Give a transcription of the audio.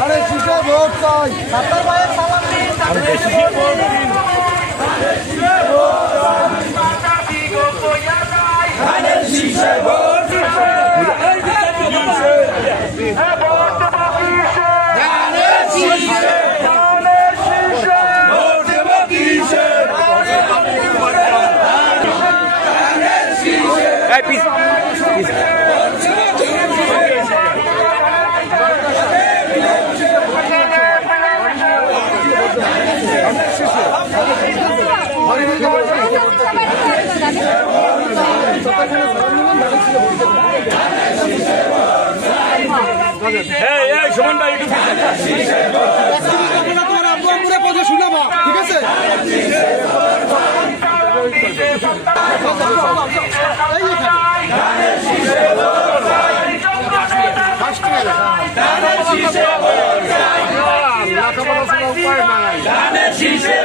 আরে শীষে ভোট চাই। সাত্তার ভাইয়ের সালাম দিন। শীষে ভোট দিন। শীষে ভোট চাই। মাতাজি গো কইয়া যায়। ধানের শীষে ভোট দিন। ভোট বাকিছে। ধানের শীষে। ধানের শীষে। ভোট বাকিছে। ধানের শীষে। এই পিস সুমন ভাই একটু তোমার আব্বু আম্মুরা কথা শুনাবা, ঠিক আছে? ধানের শীষে